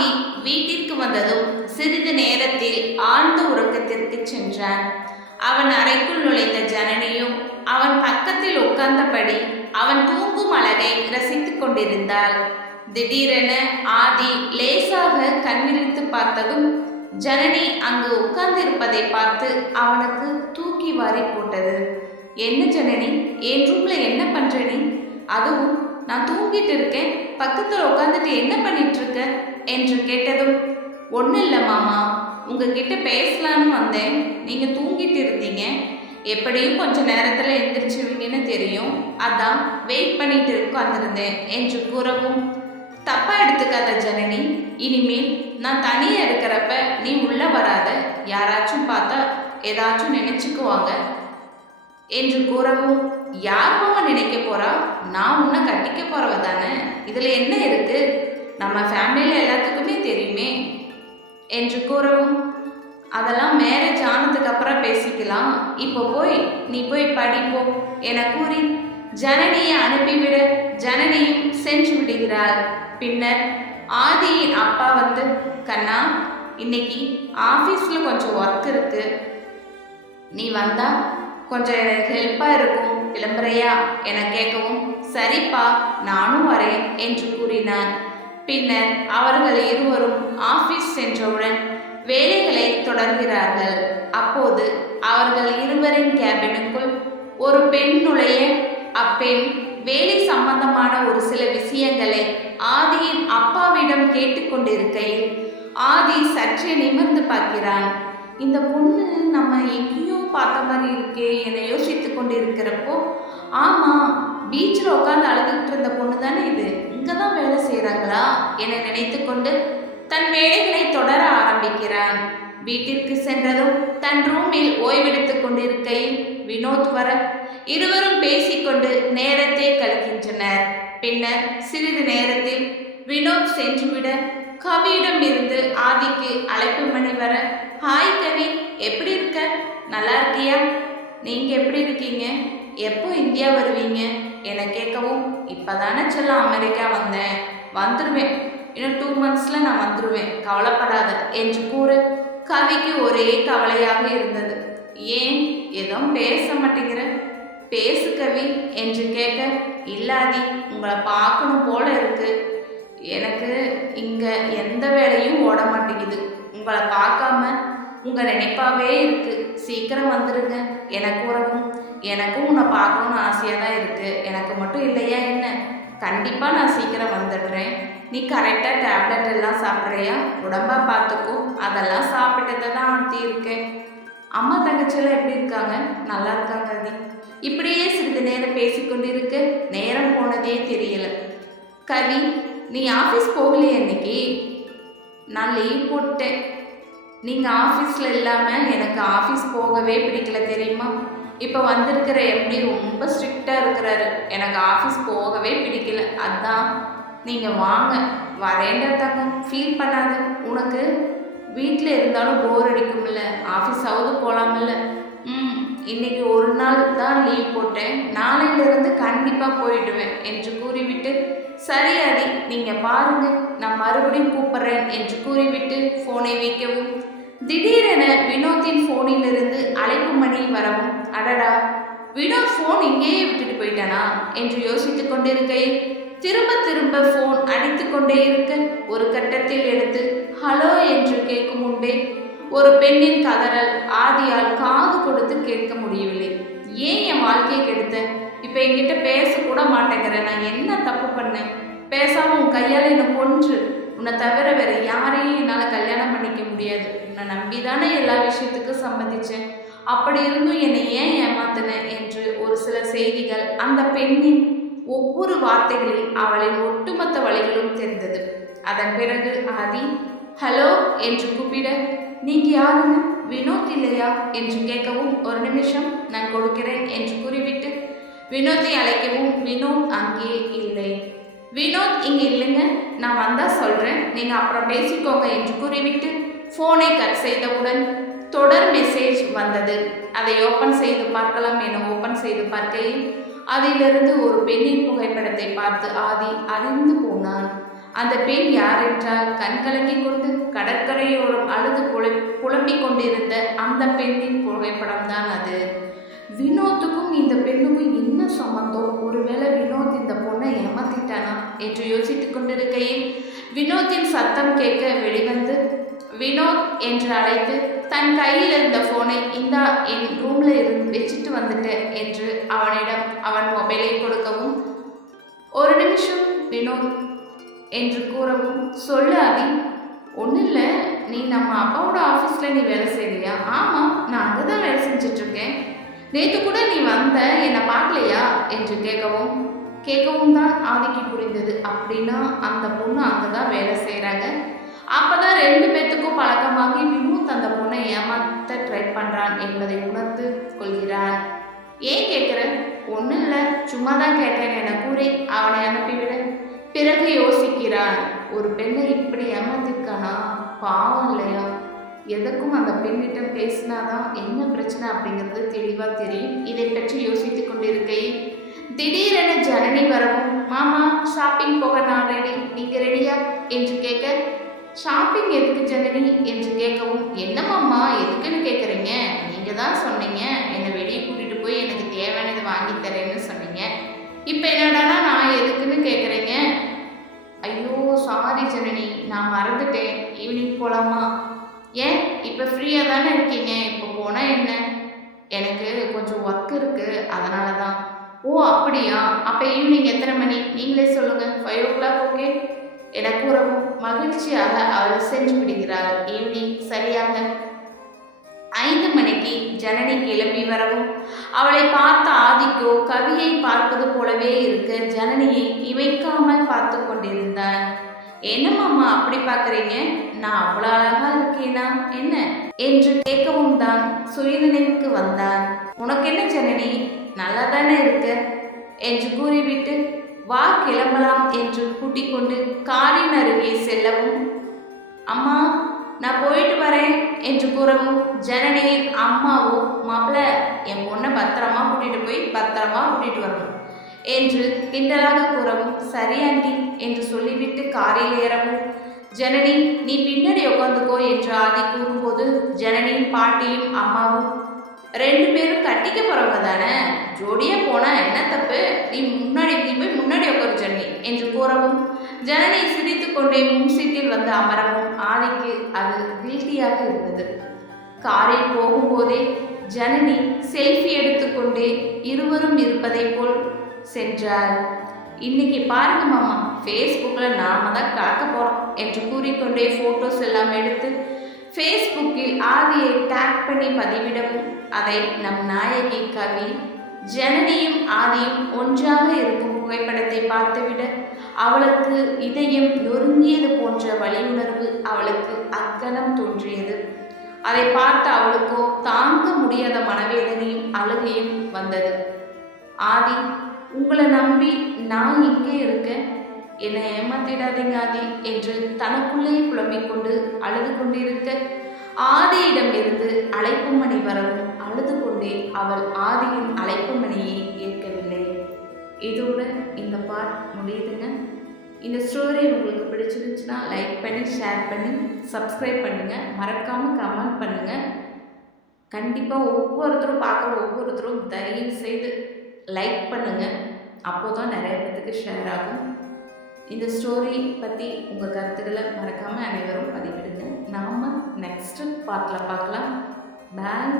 ஆதி வீட்டிற்கு வந்ததும் சிறிது நேரத்தில் ஆழ்ந்த உறக்கத்திற்கு சென்றான். அவன் அறைக்குள் நுழைந்த ஜனனியும் அவன் பக்கத்தில் உட்கார்ந்தபடி அவன் தூங்கும் அழகை ரசித்துக் கொண்டிருந்தாள். திடீரென ஆதி லேசாக கண்விழித்து பார்த்ததும் ஜனனி அங்கு உட்கார்ந்திருப்பதை பார்த்து அவனுக்கு தூக்கி வாரி போட்டது. என்ன ஜனனி? என் ரூம்ல என்ன பண்ற நீ? அதுவும் நான் தூங்கிட்டு இருக்கேன். பக்கத்தில் உட்காந்துட்டு என்ன பண்ணிட்டு இருக்க? என்று கேட்டதும் ஒன்றும் இல்லை மாமா உங்ககிட்ட பேசலான்னு வந்தேன். நீங்கள் தூங்கிட்டு இருந்தீங்க. எப்படியும் கொஞ்ச நேரத்தில் எந்திரிச்சிருவீங்கன்னு தெரியும். அதான் வெயிட் பண்ணிட்டு உட்காந்துருந்தேன் என்று கூறவும் தப்பா எடுத்துக்காத ஜனனி. இனிமேல் நான் தனியாக இருக்கிறப்ப நீ உள்ள வராத. யாராச்சும் பார்த்தா ஏதாச்சும் நினைச்சுக்குவாங்க என்று கூறவும் யார் மாமா நினைக்க போறா? நான் உன்னை கட்டிக்க போறவ தானே? இதுல என்ன இருக்கு? நம்ம ஃபேமிலியில் எல்லாத்துக்குமே தெரியுமே. என்று கூறவும் அதெல்லாம் மேரேஜ் ஆனதுக்கு அப்புறம் பேசிக்கலாம். இப்போ போய் நீ போய் படிப்போ என கூறி ஜனனியை அனுப்பிவிட ஜனனியும் சென்று விடுகிறாள். பின்னர் ஆதியின் அப்பா வந்து கண்ணா இன்னைக்கு ஆஃபீஸில் கொஞ்சம் ஒர்க் இருக்கு. நீ வந்தா கொஞ்சம் எனக்கு ஹெல்ப்பாக இருக்கும். விளம்பரையா என கேட்கவும் சரிப்பா நானும் வரேன் என்று கூறினான். பின்னர் அவர்கள் இருவரும் ஆபீஸ் சென்றவுடன் வேலைகளை தொடர்கிறார்கள். அப்போது அவர்கள் இருவரின் கேபினுக்குள் ஒரு பெண் நுழைய அப்பெண் வேலை சம்பந்தமான ஒரு சில விஷயங்களை ஆதியின் அப்பாவிடம் கேட்டுக்கொண்டிருக்கையில் ஆதி சற்றே நிமிர்ந்து பார்க்கிறான். இந்த பொண்ணு நம்ம எங்கேயோ பார்த்த மாதிரி இருக்கே என யோசித்து கொண்டிருக்கிறப்போ ஆமாம் பீச்சில் உட்காந்து அழுதுகிட்டு இருந்த பொண்ணு தானே இது? இங்கே தான் வேலை செய்கிறாங்களா என நினைத்து கொண்டு தன் வேலைகளை தொடர ஆரம்பிக்கிறான். வீட்டிற்கு சென்றதும் தன் ரூமில் ஓய்வெடுத்துக் கொண்டிருக்கையில் வினோத் வர இருவரும் பேசிக்கொண்டு நேரத்தை கழிக்கின்றனர். பின்னர் சிறிது நேரத்தில் வினோத் சென்றுவிட கவியிடம் இருந்து ஆதிக்கு அழைப்பு மணி வர ஹாய் கவி எப்படி இருக்க? நல்லா இருக்கியா? நீங்க எப்படி இருக்கீங்க? எப்போ இந்தியா வருவீங்க? என கேட்கவும் இப்போ தானே சொல்ல அமெரிக்கா வந்தேன். வந்துடுவேன் இன்னும் டூ மந்த்ஸில் நான் வந்துடுவேன் கவலைப்படாத. என்று கூற. கவிக்கு ஒரே கவலையாக இருந்தது. ஏன்? எதுவும் பேச மாட்டேங்கிற. பேசு கவி என்று கேட்க இல்லாதி உங்களை பார்க்கணும் போல இருக்கு. எனக்கு இங்கே எந்த வேலையும் ஓட மாட்டேங்குது. உங்களை பார்க்காம உங்கள் நினைப்பாவே இருக்கு. சீக்கிரம் வந்துடுங்க என கூறவும் எனக்கும் உன்னை பார்க்கணுன்னு ஆசையாக தான் இருக்குது எனக்கு மட்டும் இல்லையா என்ன? கண்டிப்பாக நான் சீக்கிரம் வந்துடுறேன். நீ கரெக்டாக டேப்லெட் எல்லாம் சாப்பிட்றியா? உடம்பா பார்த்துக்கோ. அதெல்லாம் சாப்பிட்டதை தான் ஆண்டி இருக்கேன். அம்மா தங்கச்சியெல்லாம் எப்படி இருக்காங்க? நல்லா இருக்காங்க அதி. இப்படியே சிறிது நேரம் பேசிக்கொண்டிருக்க நேரம் போனதே தெரியல. கவி நீ ஆஃபீஸ் போகலையே இன்னைக்கு நான் லீவ் போட்டேன் நீங்கள் ஆஃபீஸில் இல்லாமல் எனக்கு ஆஃபீஸ் போகவே பிடிக்கல தெரியுமா? இப்போ வந்திருக்கிற எப்படி ரொம்ப ஸ்ட்ரிக்டாக இருக்கிறாரு. எனக்கு ஆஃபீஸ் போகவே பிடிக்கல. அதான் நீங்கள் வாங்க. வரேன்ற தக்கம் ஃபீல் பண்ணாது. உனக்கு வீட்டில் இருந்தாலும் போர் அடிக்கும்ல. ஆஃபீஸாவது போகலாமில்ல ம் இன்னைக்கு ஒரு நாள் தான் லீவ் போட்டேன். நாளையிலிருந்து கண்டிப்பாக போயிடுவேன் என்று கூறிவிட்டு சரி அதி நீங்கள் பாருங்கள் நான் மறுபடியும் கூப்பிட்றேன் என்று கூறிவிட்டு ஃபோனை வைக்கவும் திடீரென வினோத்தின் ஃபோனிலிருந்து அழைப்பு மணி வரவும் அடடா வினோத் ஃபோன் இங்கேயே விட்டுட்டு போயிட்டானா? என்று யோசித்துக் கொண்டிருக்கையில் திரும்ப திரும்ப ஃபோன் அடித்து கொண்டே இருக்க ஒரு கட்டத்தில் எடுத்து ஹலோ என்று கேட்கும் முன்பே ஒரு பெண்ணின் கதறல் ஆதியால் காது கொடுத்து கேட்க முடியவில்லை. ஏன் என் வாழ்க்கையை கெடுத்த? இப்போ என்கிட்ட பேச கூட மாட்டேங்கிற. நான் என்ன தப்பு பண்ணேன்? பேசாம உன் கையால் என்னை கொன்று. உன்னை தவிர வேற யாரையும் என்னால் கல்யாணம் பண்ணிக்க முடியாது. உன்னை நம்பி தானே எல்லா விஷயத்துக்கும் சம்மதிச்சேன். அப்படி இருந்தும் என்னை ஏன் ஏமாத்தின? என்று ஒரு சில செய்திகள் அந்த பெண்ணின் ஒவ்வொரு வார்த்தைகளில் அவளின் ஒட்டுமொத்த வழிகளும் தெரிந்தது. அதன் பிறகு ஆதி ஹலோ என்று கூப்பிட நீங்க யாருங்க? வினோத் இல்லையா? என்று கேட்கவும் ஒரு நிமிஷம் நான் கொடுக்கிறேன் என்று கூறிவிட்டு வினோத்தை அழைக்கவும் வினோத் அங்கே இல்லை. வினோத் இங்கே இல்லைங்க நான் வந்தா சொல்றேன். நீங்க அப்புறம் பேசிக்கோங்க என்று கூறிவிட்டு ஃபோனை கட் செய்தவுடன் தொடர் மெசேஜ் வந்தது. அதை ஓப்பன் செய்து பார்க்கலாம் என ஓப்பன் செய்து பார்க்கையில் அதிலிருந்து ஒரு பெண்ணின் புகைப்படத்தை பார்த்து ஆதி அறிந்து போனான். அந்த பெண் யார் என்றால் கண் கலங்கி கொண்டு கடற்கரையோரம் அழுது புல புலம்பிக் கொண்டிருந்த அந்த பெண்ணின் புகைப்படம் தான் அது. வினோத்துக்கும் இந்த பெண்ணுக்கும் என்ன சம்பந்தம்? ஒருவேளை வினோத் இந்த பொண்ணை ஏமாத்திட்டானா? என்று யோசித்துக் கொண்டிருக்கையில் வினோத்தின் சத்தம் கேட்க வெளிவந்து வினோத் என்று அழைத்து தன் கையில் இருந்த ஃபோனை இந்தா என் ரூம்ல இருந்து வச்சுட்டு வந்துட்டேன் என்று அவனிடம் அவன் மொபைலை கொடுக்கவும் ஒரு நிமிஷம் வினோத் என்று கூறவும் சொல்லு அதி ஒன்றும் இல்லை. நீ நம்ம அப்பாவோட ஆஃபீஸில் நீ வேலை செய்கிறியா ஆமாம் நான் அங்கே தான் வேலை செஞ்சிட்ருக்கேன் நேற்று கூட நீ வந்த என்னை பார்க்கலையா? என்று கேட்கவும் கேட்கவும் தான் ஆதிக்கு புரிந்தது. அப்படின்னா அந்த பொண்ணு அங்கே தான் வேலை செய்கிறாங்க அப்போ தான் ரெண்டு பேர் பழக்கமாகி வினோத் அந்த பொண்ணை ஏமாத்த ட்ரை பண்ணுறான் என்பதை உணர்ந்து கொள்கிறான் ஏன் கேட்குற? ஒன்றும் இல்லை. சும்மா தான் கேட்டேன் என கூறி அவனை அனுப்பிவிட. பிறகு யோசிக்கிறான் ஒரு பெண்ணை இப்படி ஏமாத்திருக்கானா? பாவம் இல்லையா? எதற்கும் அந்த பெண்ணிடம் பேசினாதான் என்ன பிரச்சனை அப்படிங்கிறது தெளிவாக தெரியும். இதை பற்றி யோசித்துக் கொண்டிருக்கையில் திடீரென ஜனனி வரவும் மாமா ஷாப்பிங் போக நான் ரெடி நீங்க ரெடியா என்று கேட்க ஷாப்பிங் எதுக்கு ஜனனி என்று கேட்கவும் என்னமாம்மா எதுக்குன்னு கேட்குறீங்க? நீங்கள் தான் சொன்னீங்க. என்னை வெளியே கூட்டிகிட்டு போய் எனக்கு தேவையானது வாங்கி தரேன்னு சொன்னீங்க. இப்போ என்னடானா நான் எதுக்குன்னு கேட்குறீங்க? ஐயோ சாரி ஜனனி நான் மறந்துட்டேன். ஈவினிங் போகலாமா ஏன்? இப்போ ஃப்ரீயாக தானே இருக்கீங்க? இப்போ போனால் என்ன? எனக்கு கொஞ்சம் ஒர்க் இருக்குது அதனால தான் ஓ அப்படியா? அப்போ ஈவினிங் எத்தனை மணி? நீங்களே சொல்லுங்கள் ஃபைவ் ஓ கிளாக் ஓகே என கூறவும் மகிழ்ச்சியாக அவள் சென்று விடுகிறாள். ஈவினிங் சரியாக. ஐந்து மணிக்கு ஜனனி கிளம்பி வரவும் அவளை பார்த்த ஆதிக்கோ கவியை பார்ப்பது போலவே இருக்க ஜனனியை இவைக்காமல் பார்த்து கொண்டிருந்தான் என்னம்மாம்மா அப்படி பார்க்குறீங்க? நான் அவ்வளோ அழகா இருக்கேனா? என்ன? என்று கேட்கவும் தான் சுயநினைவுக்கு வந்தான். உனக்கு என்ன ஜனனி? நல்லா தானே இருக்க? என்று கூறிவிட்டு வா கிளம்பலாம் என்று கூட்டிக் கொண்டு காரின் அருகே செல்லவும். அம்மா நான் போயிட்டு வரேன் என்று கூறவும் ஜனனி அம்மாவோ மாப்பிள்ள என் பொண்ணை பத்திரமா கூட்டிட்டு போய் பத்திரமா கூட்டிட்டு வரணும் என்று கிண்டலாக கூறவும் சரி ஆண்டி என்று சொல்லிவிட்டு காரில் ஏறவும். ஜனனி நீ பின்னாடி உட்காந்துக்கோ என்று ஆதி கூறும்போது ஜனனியின் பாட்டியும் அம்மாவும் ரெண்டு பேரும் கட்டிக்க போறவங்க தானே? ஜோடியே போனா என்ன தப்பு? நீ முன்னாடி நீ போய் முன்னாடி உட்காரு ஜனனி என்று கூறவும். ஜனனி சிரித்து கொண்டே முன் சீட்டில் வந்து அமரவும் ஆதிக்கு அது கில்ட்டியாக இருந்தது. காரில் போகும்போதே ஜனனி செல்ஃபி எடுத்துக்கொண்டே இருவரும் இருப்பதைப் போல் சென்றார். இன்னைக்கு பாருங்க மாமா ஃபேஸ்புக்கில் நாம தான் கலக்க போகிறோம் என்று கூறிக்கொண்டே ஃபோட்டோஸ் எல்லாம் எடுத்து ஃபேஸ்புக்கில் ஆதியை டேக் பண்ணி பதிவிடவும் அதை நம் நாயகி கவி ஜனனியும் ஆதியும் ஒன்றாக இருக்கும் புகைப்படத்தை பார்த்துவிட அவளுக்கு இதயம் நொறுங்கியது போன்ற வழியுணர்வு அவளுக்கு அக்கணம் தோன்றியது. அதை பார்த்து அவளுக்கோ தாங்க முடியாத மனவேதனையும் அழுகையும் வந்தது. ஆதி உங்களை நம்பி நான் இங்கே இருக்கேன். என்னை ஏமாத்திடாதீங்க ஆதி என்று தனக்குள்ளே புலம்பிக் கொண்டு அழுது கொண்டிருக்க ஆதியிடம் இருந்து அழைப்பு மணி வரவும் அழுது கொண்டே அவள் ஆதியின் அழைப்பு மணியை ஏற்கவில்லை. இதோட இந்த பாட் முடியுதுங்க. இந்த ஸ்டோரி உங்களுக்கு பிடிச்சிருந்துச்சுன்னா லைக் பண்ணி ஷேர் பண்ணி சப்ஸ்கிரைப் பண்ணுங்கள் மறக்காமல் கமெண்ட் பண்ணுங்கள் கண்டிப்பாக ஒவ்வொருத்தரும் பார்க்குற ஒவ்வொருத்தரும் தயவு செய்து லைக் பண்ணுங்கள் அப்போ தான் நிறைய பேத்துக்கு ஷேர் ஆகும். இந்த ஸ்டோரி பற்றி உங்கள் கருத்துக்களை மறக்காமல் அனைவரும் பதிவிடுங்க. நாம் நெக்ஸ்ட்டு பார்ட்டில் பார்க்கலாம். பாய்